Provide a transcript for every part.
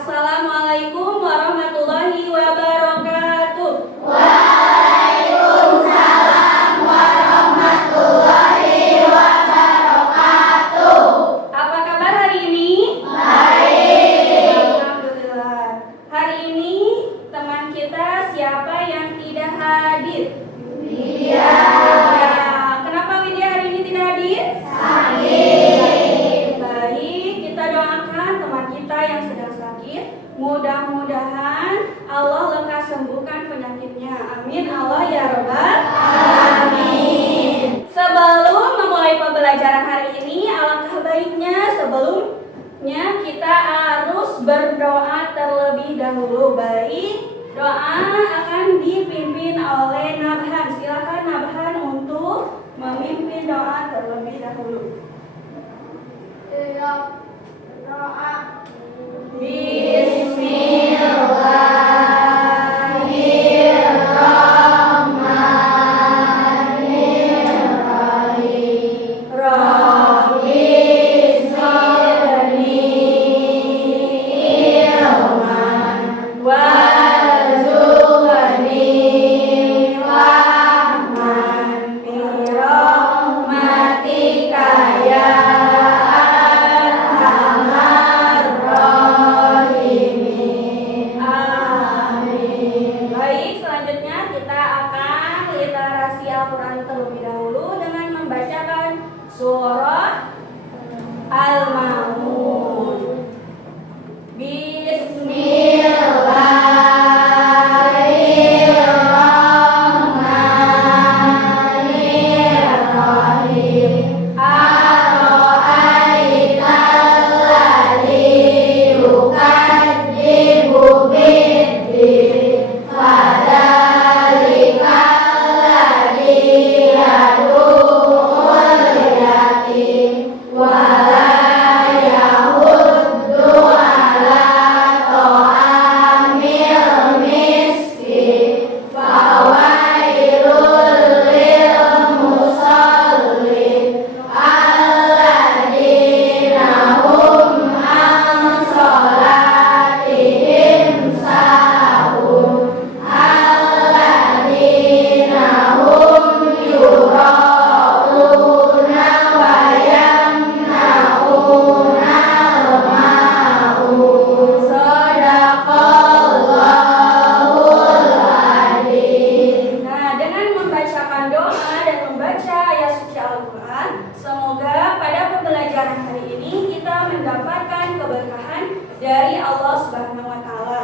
Assalamualaikum warahmatullahi wabarakatuh. Waalaikumsalam warahmatullahi wabarakatuh. Apa kabar hari ini? Baik. Alhamdulillah. Hari ini teman kita siapa yang tidak hadir? Widya. Kenapa Widya hari ini tidak hadir? Sakit. Baik, kita doakan teman kita yang sedang sakit. Mudah-mudahan Allah lekas sembuhkan penyakitnya. Amin Allah ya Rabbal Amin. Sebelum memulai pembelajaran hari ini, alangkah baiknya sebelumnya kita harus berdoa terlebih dahulu. Baik, doa akan dipimpin oleh Nabhan. Silakan Nabhan untuk memimpin doa terlebih dahulu. Doa. Bismillahirrahmanirrahim. Rabbi zidni ilman warzuqni fahman bi rahmatika ya arhamar rahimin. Amin. Baik, selanjutnya kita akan literasi Al-Quran terlebih dahulu dengan membacakan surah Al-Ma'un. Bismillahirrahmanirrahim. Ara'aital ladzi yukadzibu bid-din fadzalikal ladzi yad'ul yatim wa la yahuddu ala ta'amil miskin fawailul lil musallin alladzina hum an salatihim sahun alladzina hum yura'una wa yamna'una al-ma'un. Shadaqallahul adzim. Nah, dengan membacakan doa dan membaca ayat suci Al-Quran, semoga pada pembelajaran hari ini kita mendapatkan keberkahan dari Allah Subhanahu wa Ta'ala.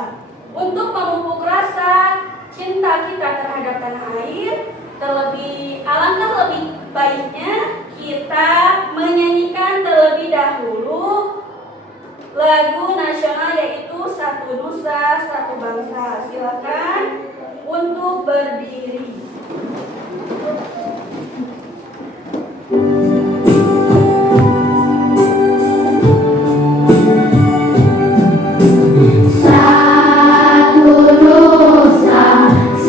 Untuk memupuk rasa cinta kita terhadap tanah air, alangkah lebih baiknya kita menyanyikan terlebih dahulu lagu nasional yaitu Satu Nusa Satu Bangsa. Silakan untuk berdiri. Satu nusa,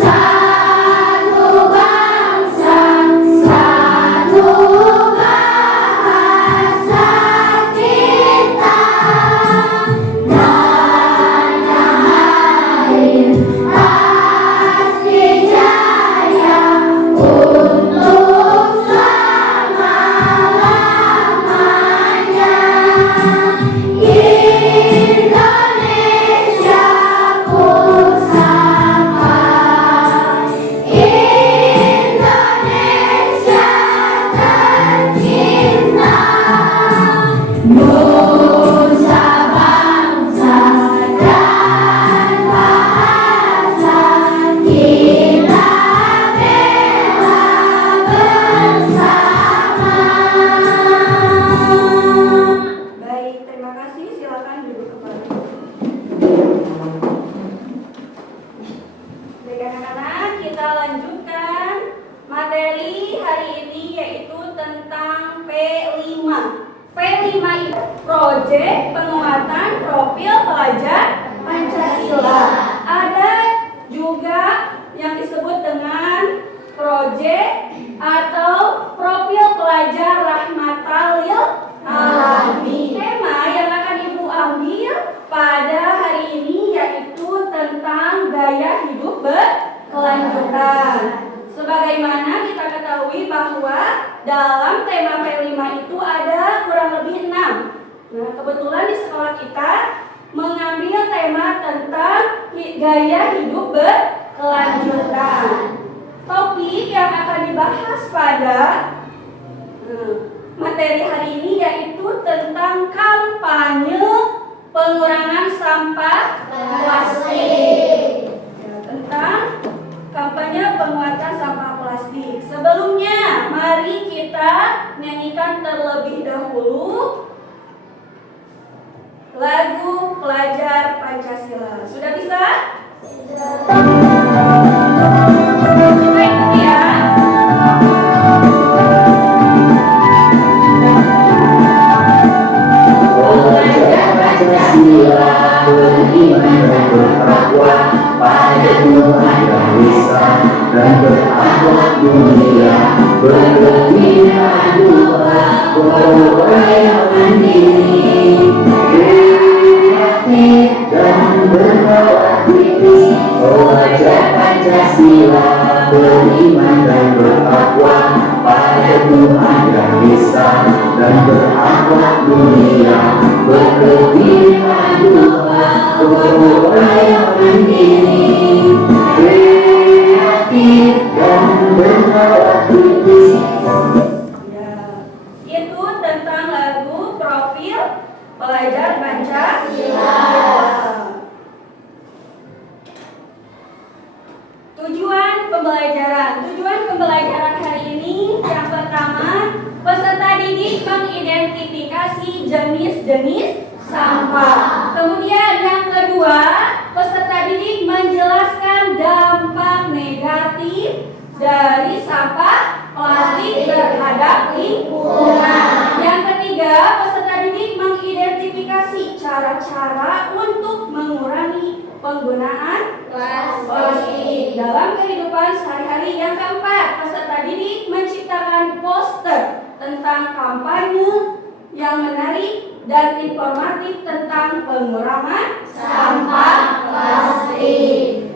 satu bangsa, satu bahasa kita. Tanah air pasti jaya untuk selama-lamanya. Indonesia pusaka, Indonesia tercinta. Nusa bangsa dan bahasa kita bela bersama. Baik, terima kasih. Silakan duduk kembali. Baik anak-anak, kita lanjutkan materi hari ini yaitu tentang P5. P5 itu proyek penguatan profil pelajar Pancasila. Ada juga yang disebut dengan proyek atau profil pelajar rahmatal lil alamin. Tema yang akan Ibu ambil pada hari sampah kita mengambil tema tentang gaya hidup berkelanjutan. Topik yang akan dibahas pada materi hari ini yaitu tentang kampanye pengurangan sampah plastik. Tentang kampanye pengurangan sampah plastik. Sebelumnya, mari kita nyanyikan terlebih dahulu lagu Pelajar Pancasila. Sudah bisa? Kita ikuti ya. Pelajar Pancasila beriman dan bertakwa pada Tuhan Yang Esa dan berakhlak mulia, berkebudayaan dua, berwayang mandiri, kreatif dan berawat kritis. Pelajar Pancasila beriman dan bertakwa pada Tuhan Yang Esa dan berakhlak mulia, berkebudayaan dua, berwayang mandiri, kreatif dan berawat kritis. Ya, itu tentang lagu profil pelajar Pancasila. Tujuan pembelajaran hari ini yang pertama, peserta didik mengidentifikasi jenis-jenis sampah. Kemudian yang kedua, peserta didik menjelaskan dampak negatif dari sampah plastik terhadap lingkungan. Yang ketiga, peserta didik mengidentifikasi cara-cara untuk mengurangi penggunaan plastik dalam kehidupan sehari-hari. Yang keempat, peserta didik menciptakan poster tentang kampanye yang menarik dan informatif tentang pengurangan sampah plastik.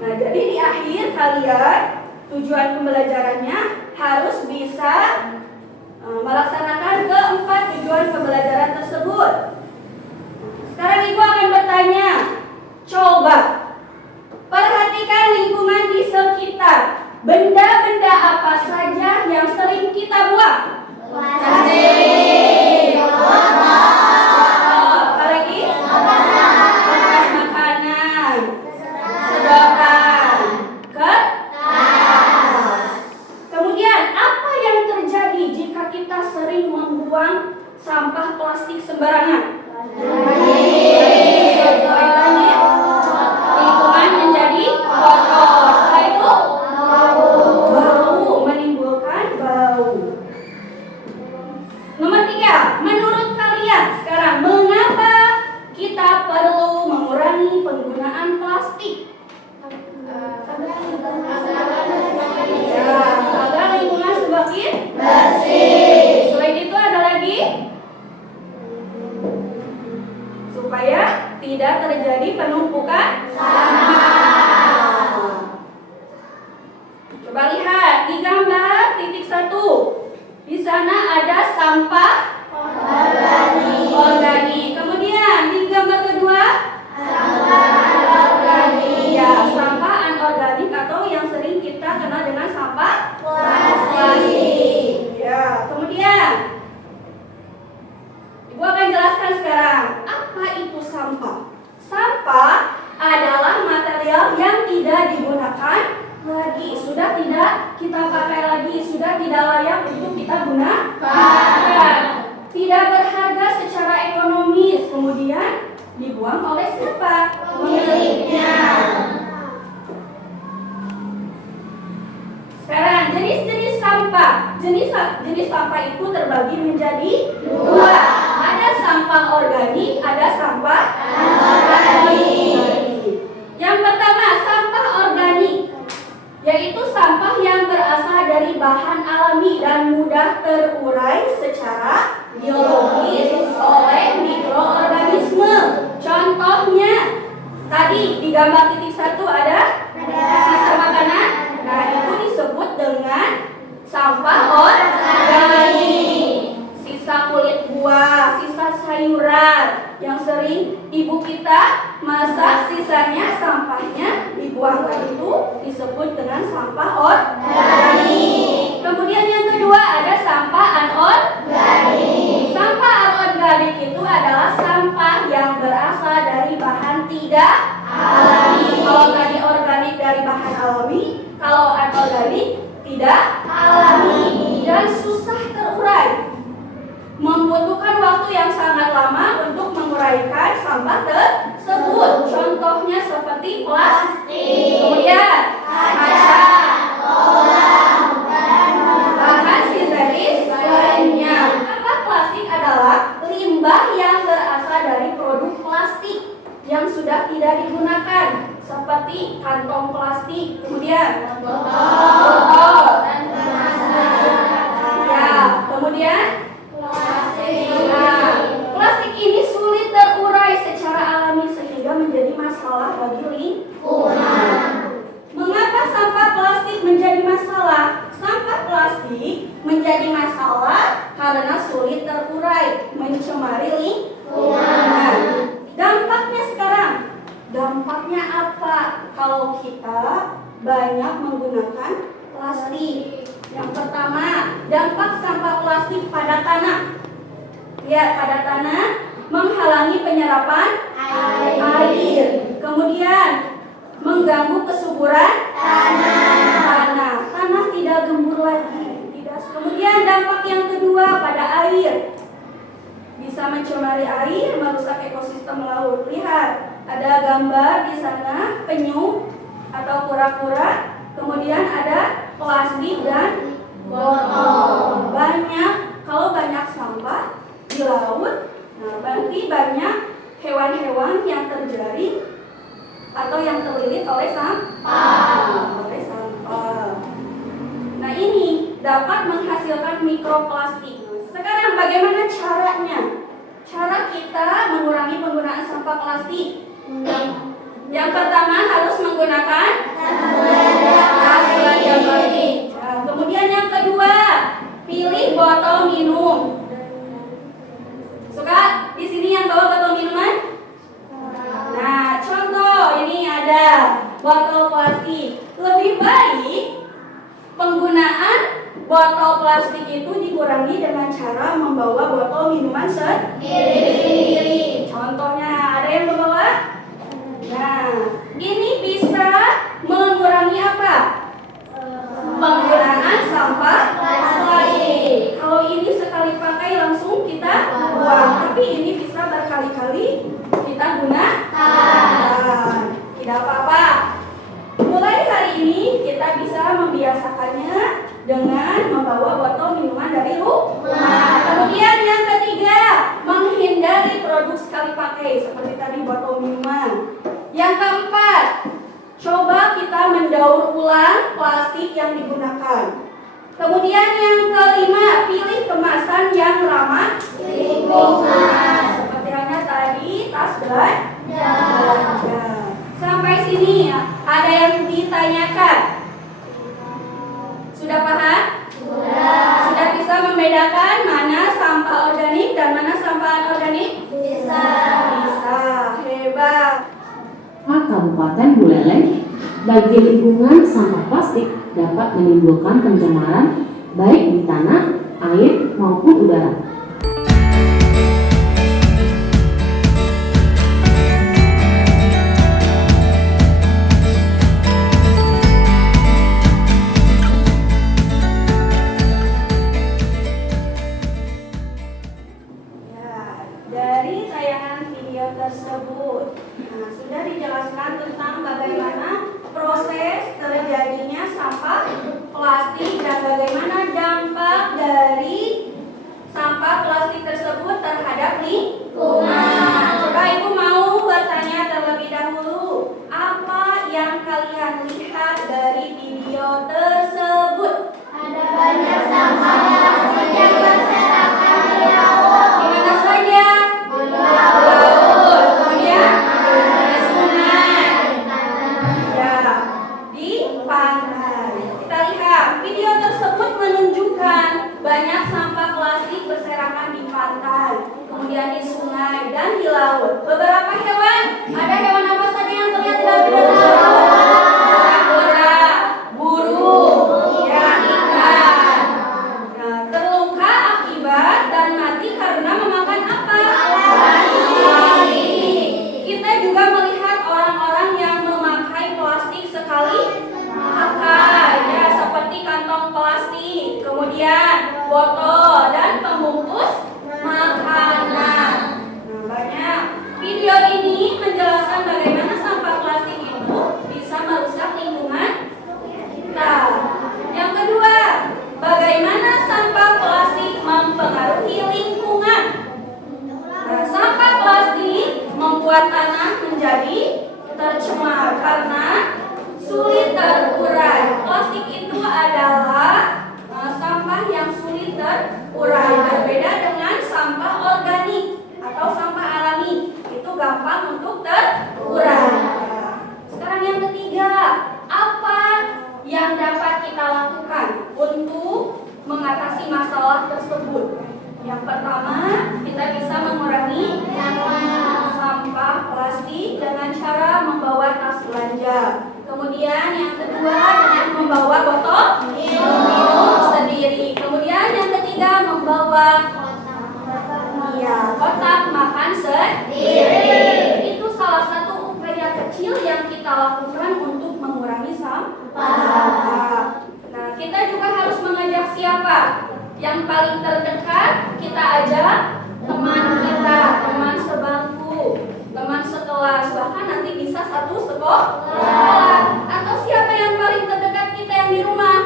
Nah, jadi di akhir kalian tujuan pembelajarannya harus bisa melaksanakan keempat tujuan pembelajaran tersebut. Sekarang Ibu akan bertanya, coba perhatikan lingkungan di sekitar. Benda-benda apa saja yang sering kita buang? Plastik, Apalagi? Bekas makanan, sedotan, kertas. Kemudian apa yang terjadi jika kita sering membuang sampah plastik sembarangan? Lingkungan menjadi kotor. Setelah itu bau, menimbulkan bau. Nomor 3, menurut kalian sekarang mengapa kita perlu mengurangi penggunaan plastik? Agar lingkungan semakin bersih. Selain itu ada lagi? Supaya tidak terjadi penumpukan sampah. Coba lihat di gambar titik 1. Di sana ada sampah organik. Kemudian di gambar kedua sampah anorganik. Ya, sampah anorganik atau yang sering kita kenal dengan sampah plastik. Ya, kemudian Ibu akan jelaskan sekarang apa itu sampah. Sampah adalah material yang tidak digunakan lagi, sudah tidak kita pakai lagi, sudah tidak layak untuk kita gunakan, tidak berharga secara ekonomis, kemudian dibuang oleh siapa? Pemiliknya. Sekarang jenis-jenis sampah. Jenis sampah itu terbagi menjadi 2. Ada sampah organik, ada sampah anorganik. Yang pertama, sampah organik, yaitu sampah yang berasal dari bahan alami dan mudah terurai secara biologis oleh mikroorganisme. Contohnya, tadi di gambar titik 1 ada sisa makanan. Nah, itu disebut dengan sampah organik. Sisa kulit buah, sisa sayur sayuran yang sering ibu kita masak, sisanya sampahnya dibuangkan, itu disebut dengan sampah organik. Kemudian yang kedua ada sampah anorganik. Sampah anorganik itu adalah sampah yang berasal dari bahan tidak alami. Kalau tadi organik dari bahan alami, kalau anorganik tidak alami dan susah terurai. Membutuhkan waktu yang sangat lama untuk menguraikan sampah tersebut. Contohnya seperti plastik, kemudian kaca, kolam, bahan sintetis lainnya. Sampah plastik adalah limbah yang berasal dari produk plastik yang sudah tidak digunakan, seperti kantong plastik, kemudian botol, ya, kemudian plastik ini sulit terurai secara alami sehingga menjadi masalah bagi lingkungan. Mengapa sampah plastik menjadi masalah? Sampah plastik menjadi masalah karena sulit terurai, mencemari lingkungan. Dampaknya sekarang, dampaknya apa kalau kita banyak menggunakan plastik? Yang pertama, dampak sampah plastik pada tanah. Lihat, pada tanah menghalangi penyerapan air. Kemudian mengganggu kesuburan tanah. Tanah tidak gembur lagi. Kemudian dampak yang kedua pada air. Bisa mencemari air, merusak ekosistem laut. Lihat, ada gambar di sana penyu atau kura-kura. Kemudian ada plastik dan botol. Kalau banyak sampah di laut, nah berarti banyak hewan-hewan yang terjaring atau yang terlilit oleh sampah. Nah ini dapat menghasilkan mikroplastik. Sekarang bagaimana caranya? Cara kita mengurangi penggunaan sampah plastik. Yang pertama harus menggunakan tas belanja plastik. Kemudian yang kedua, pilih botol minum. Suka di sini yang bawa botol minuman? Nah, contoh ini ada botol plastik. Lebih baik penggunaan botol plastik itu dikurangi dengan cara membawa botol minuman sendiri. Contohnya ada yang membawa? Nah, ini bisa mengurangi apa? Penggunaan sampah plastik. Kalau ini sekali pakai langsung kita buang, tapi ini bisa berkali-kali kita gunakan. Tidak apa-apa. Mulai hari ini kita bisa membiasakannya dengan membawa botol minuman dari rumah. Kemudian yang ketiga, menghindari produk sekali pakai seperti tadi botol minuman. Yang keempat, coba kita mendaur ulang plastik yang digunakan. Kemudian yang kelima, pilih kemasan yang ramah lingkungan. Seperti halnya tadi tas belanja. Sampai sini ada yang ditanyakan? Sudah paham? Sudah bisa membedakan mana sampah organik dan mana sampah anorganik? Bisa. Hebat. Kabupaten Buleleng, bagi lingkungan sampah plastik dapat menimbulkan pencemaran baik di tanah, air maupun udara. Dari tayangan video tersebut, sudah dijelaskan tentang bagaimana proses terjadinya sampah plastik dan bagaimana dampak dari sampah plastik tersebut terhadap lingkungan. Coba Ibu mau bertanya terlebih dahulu, apa yang kalian lihat dari video tersebut? Ada banyak sampah plastik yang berserakan di laut. Di mana saja? Di laut. Kemudian di sungai. Ya, di pantai. Kita lihat video tersebut menunjukkan banyak sampah plastik berserakan di pantai, kemudian di sungai. dan di laut. Beberapa hewan, ada hewan apa saja yang terlihat di dalam danau? Kura, burung, ya, ikan. Nah, terluka akibat dan mati karena memakan apa? Plastik. Kita juga melihat orang-orang yang memakai plastik sekali pakai, ya, seperti kantong plastik, kemudian botol dan pembungkus makanan. Nah, banyak. Video ini menjelaskan bagaimana sampah plastik itu bisa merusak lingkungan kita. Yang kedua, bagaimana sampah plastik mempengaruhi lingkungan. Nah, sampah plastik membuat tanah menjadi tercemar karena sulit terurai. Plastik itu adalah sampah yang sulit terurai, berbeda dengan sampah organik atau sampah alami, itu gampang untuk terurai. Sekarang yang ketiga, apa yang dapat kita lakukan untuk mengatasi masalah tersebut? Yang pertama, kita bisa mengurangi sampah plastik dengan cara membawa tas belanja. Kemudian yang kedua, dengan membawa botol minum sendiri. Kemudian yang ketiga, membawa kotak makan sendiri. Itu salah satu upaya kecil yang kita lakukan untuk mengurangi sampah. Nah, kita juga harus mengajak siapa? Yang paling terdekat kita ajak teman kita, teman sebangku, teman sekelas, bahkan nanti bisa satu sekolah. Atau siapa yang paling terdekat kita yang di rumah?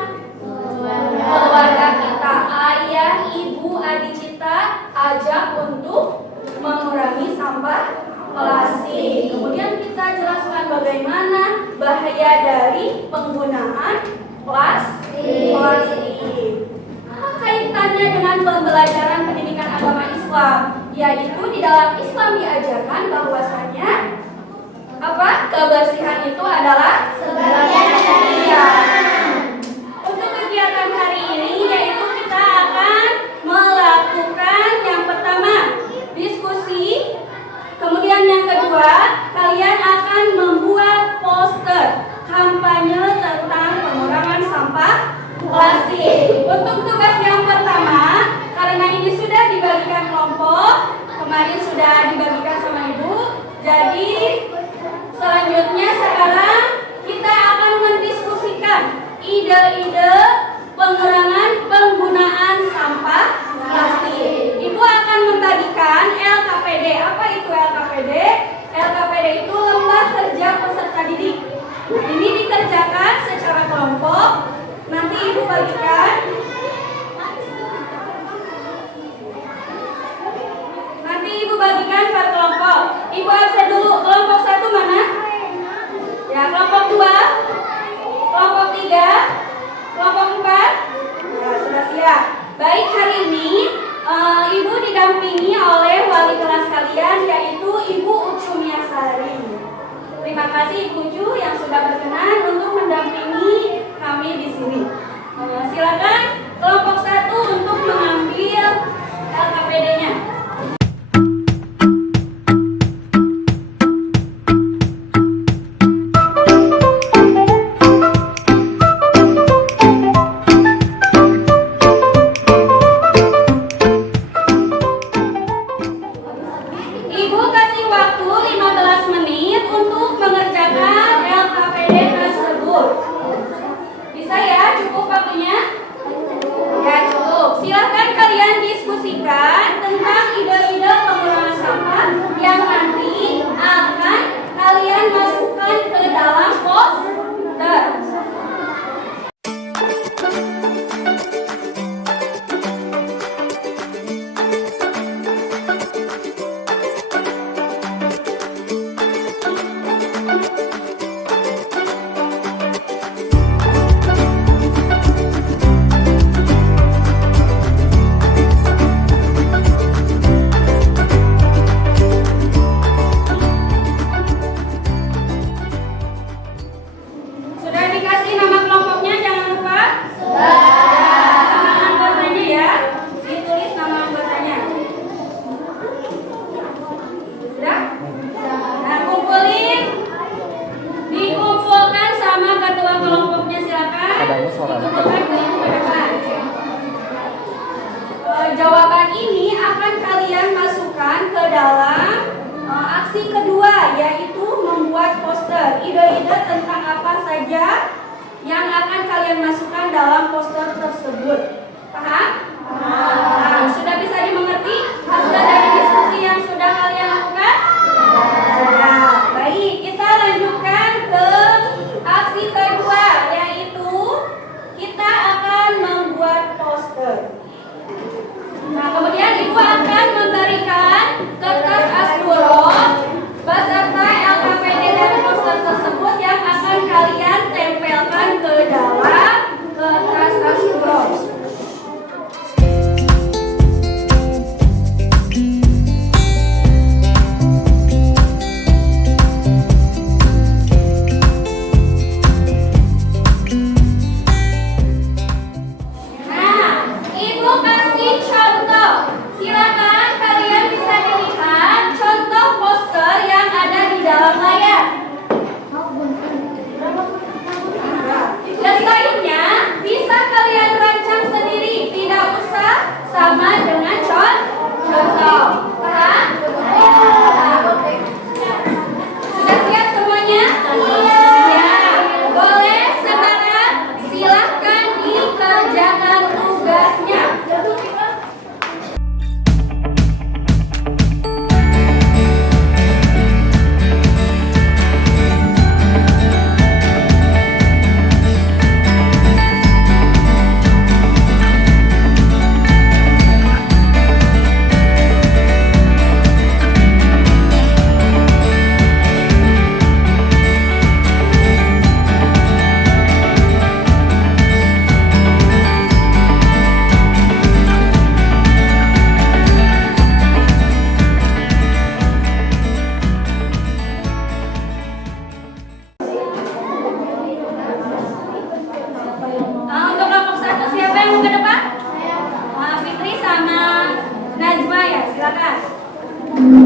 Keluarga kita, ayah, ibu, adik kita, ajak untuk mengurangi sampah plastik. Kemudian kita jelaskan bagaimana bahaya dari penggunaan plastik. Apa kaitannya dengan pembelajaran pendidikan agama Islam? Yaitu di dalam Islam diajarkan bahwasanya kebersihan itu adalah sebagian dari iman. Untuk kegiatan hari ini yaitu kita akan melakukan yang pertama diskusi, kemudian yang kedua kalian akan membuat poster kampanye tentang pengurangan sampah plastik. Untuk tugas yang pertama, karena ini sudah dibagikan kelompok, kemarin sudah dibagikan sama ibu, jadi selanjutnya sekarang kita akan mendiskusikan ide-ide pengurangan penggunaan sampah plastik. Ibu akan membagikan LKPD. Apa itu LKPD? LKPD itu lembah kerja peserta didik. Ini dikerjakan secara kelompok. Nanti ibu bagikan. Nanti ibu bagikan per kelompok. Ibu absen dulu. Kelompok 1 mana? Ya, kelompok 2, kelompok 3, kelompok 4. Ya, sudah siap. Baik, hari ini ibu didampingi oleh wali kelas kalian, yaitu Ibu Ucu Miasari. Terima kasih Ibu Ucu yang sudah berkenan untuk mendampingi kami di sini. Silakan kelompok 1 untuk mengambil LKPD-nya. Ibu kasih waktu 15 menit untuk mengerjakan LKPD tersebut. Bisa ya? Cukup waktunya? Ya, cukup. Silakan kalian diskusikan tentang ide-ide pengurangan sampah yang nanti akan kalian masukkan ke dalam poster. Jawaban ini akan kalian masukkan ke dalam aksi kedua, yaitu membuat poster. Ide-ide tentang apa saja yang akan kalian masukkan dalam poster tersebut. Paham? Nah, sudah bisa dimengerti hasil dari diskusi yang sudah kalian lakukan? Sudah. Baik, kita lanjutkan ke aksi kedua, yaitu kita akan membuat poster. Nah, kemudian Ibu akan memberikan kertas asbulok beserta LKPD dari poster tersebut yang akan kalian tempelkan ke dalam kertas asbulok.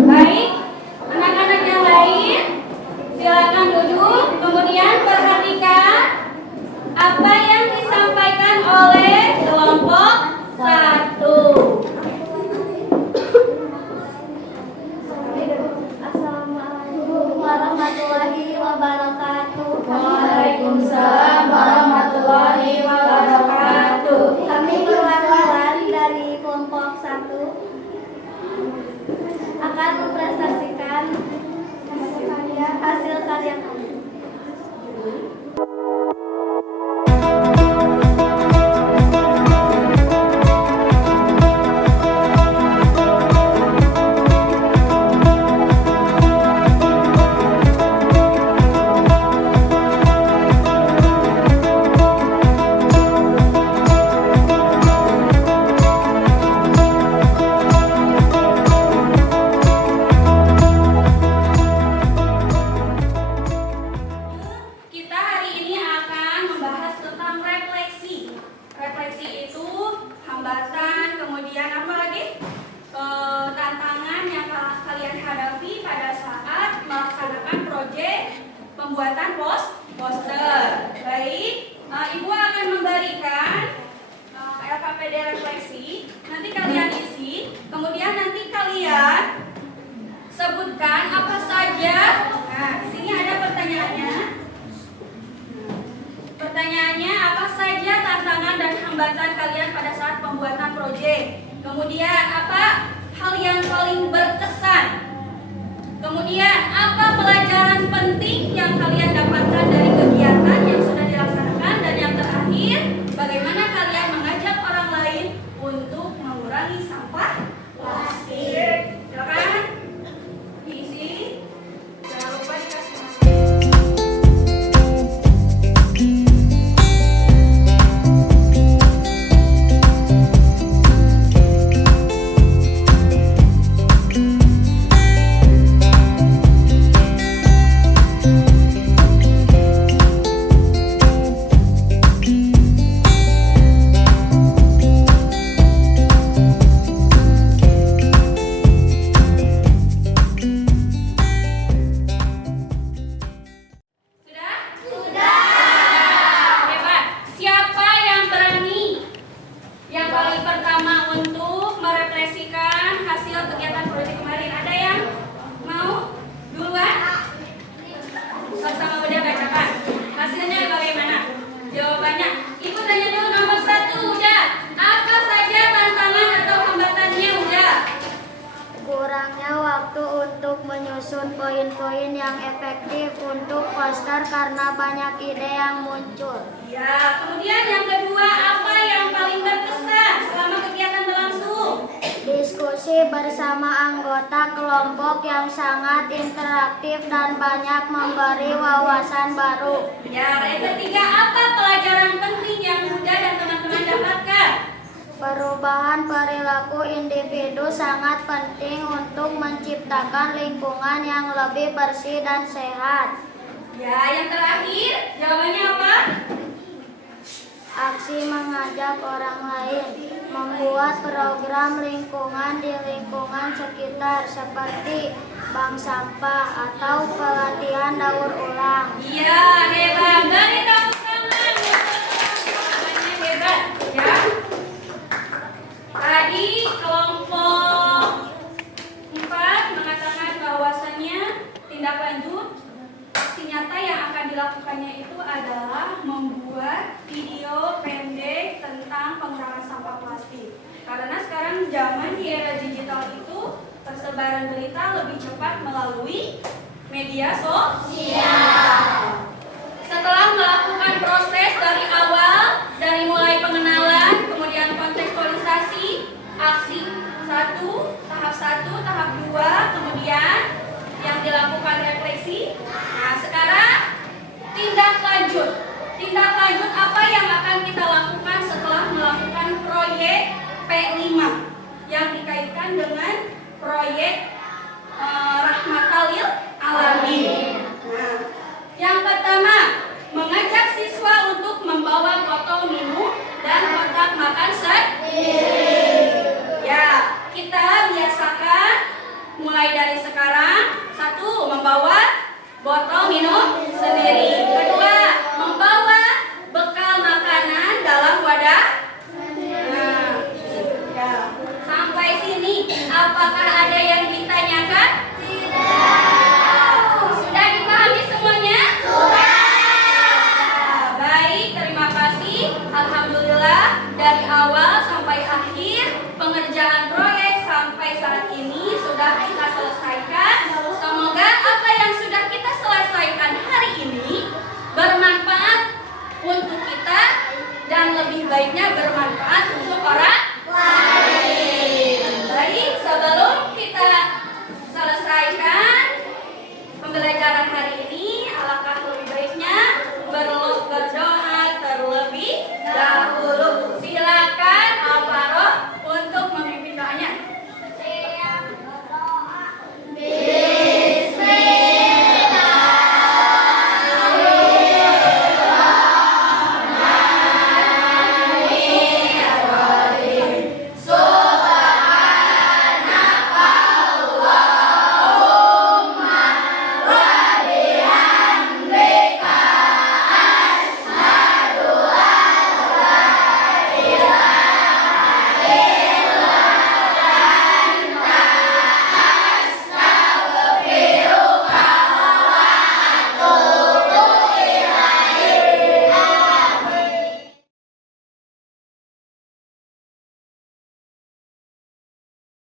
Baik, anak-anak yang lain silakan duduk, kemudian perhatikan apa yang disampaikan oleh kelompok 1. Assalamualaikum warahmatullahi wabarakatuh. Waalaikumsalam warahmatullahi wabarakatuh. Kami perwakilan dari kelompok 1 akan mempresentasikan hasil karya kami. Pembuatan poster. Baik, Ibu akan memberikan LKPD refleksi. Nanti kalian isi, kemudian nanti kalian sebutkan apa saja. Nah, di sini ada pertanyaannya. Pertanyaannya, apa saja tantangan dan hambatan kalian pada saat pembuatan proyek? Kemudian apa hal yang paling berkesan? Kemudian apa pelajaran penting yang kalian dapatkan dari kegiatan yang sudah dilaksanakan? Dan yang terakhir, bagaimana kalian mengajak orang lain untuk mengurangi sampah plastik? Silakan diisi. Jangan lupa dikasih masukan. menyusun poin-poin yang efektif untuk poster karena banyak ide yang muncul. Ya, kemudian yang kedua, apa yang paling berkesan selama kegiatan berlangsung? Diskusi bersama anggota kelompok yang sangat interaktif dan banyak memberi wawasan baru. Ya, yang ketiga, apa pelajaran penting yang mudah dan teman-teman dapatkan? Perubahan perilaku individu sangat penting untuk menciptakan lingkungan yang lebih bersih dan sehat. Ya, yang terakhir, jawabannya apa? Aksi mengajak orang lain, membuat program lingkungan di lingkungan sekitar seperti bank sampah atau pelatihan daur ulang. Iya, hebat. Dari tepuk tangan. Jawabannya hebat, ya. Tadi kelompok 4 mengatakan bahwasannya tindak lanjut aksi nyata yang akan dilakukannya itu adalah membuat video pendek tentang pengurangan sampah plastik. Karena sekarang zaman di era digital itu persebaran berita lebih cepat melalui media sosial. Setelah melakukan proses dari awal, dari mulai pengenalan, kemudian kontekstualisasi, aksi 1, tahap 2, kemudian yang dilakukan refleksi. Nah, sekarang tindak lanjut. Tindak lanjut apa yang akan kita lakukan setelah melakukan proyek P5 yang dikaitkan dengan proyek Rahmatal lil Alamin. Nah, yang pertama, mengajak siswa untuk membawa botol minum dan kotak makan sendiri. Ya, kita biasakan mulai dari sekarang. 1, membawa botol minum sendiri. Kedua, membawa bekal makanan dalam wadah. Nah, ya. Sampai sini, apakah ada yang ditanyakan? Sudah dipahami semuanya? Baik, terima kasih. Alhamdulillah, dari awal sampai akhir pengerjaan proyek sampai saat ini sudah kita selesaikan. Semoga apa yang sudah kita selesaikan hari ini bermanfaat untuk kita dan lebih baiknya